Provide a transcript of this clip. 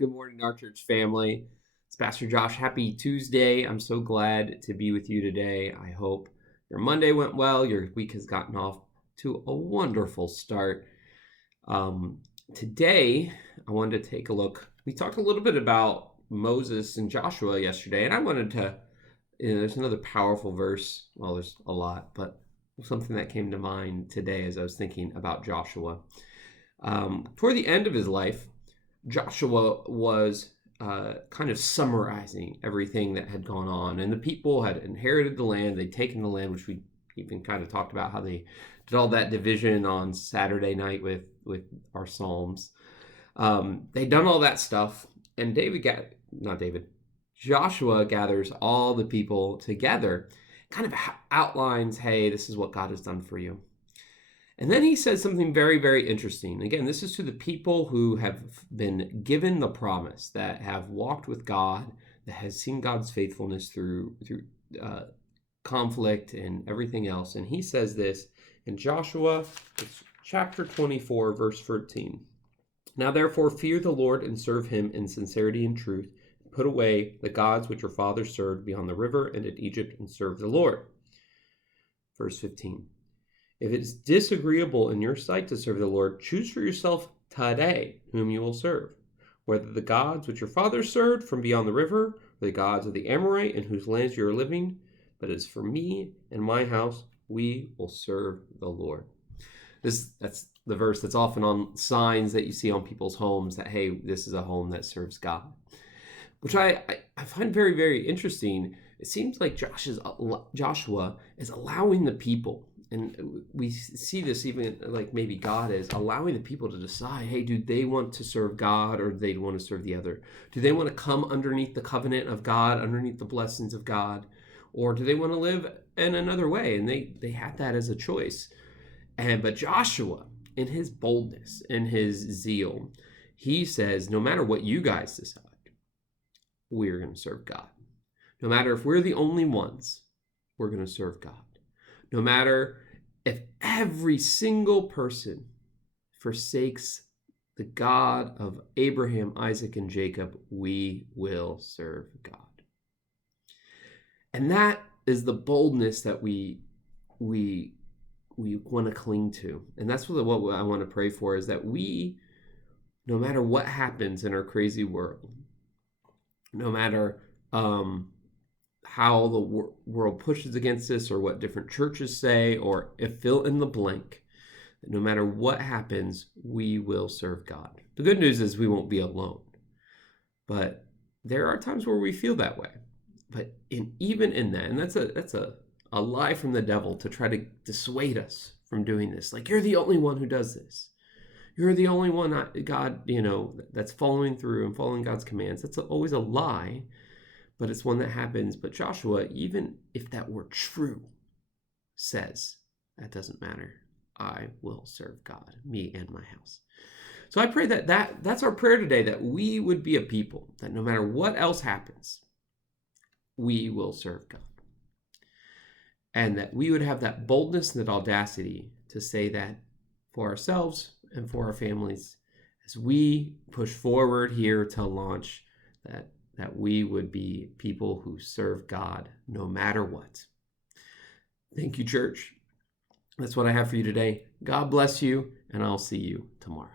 Good morning, our church family. It's Pastor Josh. Happy Tuesday. I'm so glad to be with you today. I hope your Monday went well. Your week has gotten off to a wonderful start. Today, I wanted to take a look. We talked a little bit about Moses and Joshua yesterday, and I wanted to, there's another powerful verse. Well, there's a lot, but something that came to mind today as I was thinking about Joshua. Toward the end of his life, Joshua was kind of summarizing everything that had gone on, and the people had inherited the land. They'd taken the land, which we even kind of talked about how they did all that division on Saturday night with our Psalms. They'd done all that stuff, and Joshua gathers all the people together, kind of outlines, hey, this is what God has done for you. And then he says something very, very interesting. Again, this is to the people who have been given the promise, that have walked with God, that has seen God's faithfulness through conflict and everything else. And he says this in Joshua, it's chapter 24, verse 13. Now therefore fear the Lord and serve him in sincerity and truth. Put away the gods which your fathers served beyond the river and in Egypt, and serve the Lord. Verse 15. If it is disagreeable in your sight to serve the Lord, choose for yourself today whom you will serve, whether the gods which your fathers served from beyond the river, or the gods of the Amorite in whose lands you are living. But as for me and my house, we will serve the Lord. That's the verse that's often on signs that you see on people's homes, that, hey, this is a home that serves God, which I find very, very interesting. It seems like Joshua is allowing the people, and we see this even like maybe God is allowing the people to decide, hey, do they want to serve God or do they want to serve the other? Do they want to come underneath the covenant of God, underneath the blessings of God, or do they want to live in another way? And they had that as a choice. But Joshua, in his boldness, in his zeal, he says, no matter what you guys decide, we're going to serve God. No matter if we're the only ones, we're going to serve God. No matter if every single person forsakes the God of Abraham, Isaac, and Jacob, we will serve God. And that is the boldness that we want to cling to. And that's what I want to pray for, is that we, no matter what happens in our crazy world, no matter how the world pushes against us, or what different churches say, or if fill in the blank, no matter what happens, we will serve God. The good news is we won't be alone. But there are times where we feel that way. But even in that, and that's a lie from the devil to try to dissuade us from doing this. Like, you're the only one who does this. You're the only one, God, that's following through and following God's commands. That's always a lie, but it's one that happens. But Joshua, even if that were true, says, that doesn't matter. I will serve God, me and my house. So I pray that's our prayer today, that we would be a people that no matter what else happens, we will serve God. And that we would have that boldness and that audacity to say that for ourselves and for our families, as we push forward here to launch, that we would be people who serve God no matter what. Thank you, church. That's what I have for you today. God bless you, and I'll see you tomorrow.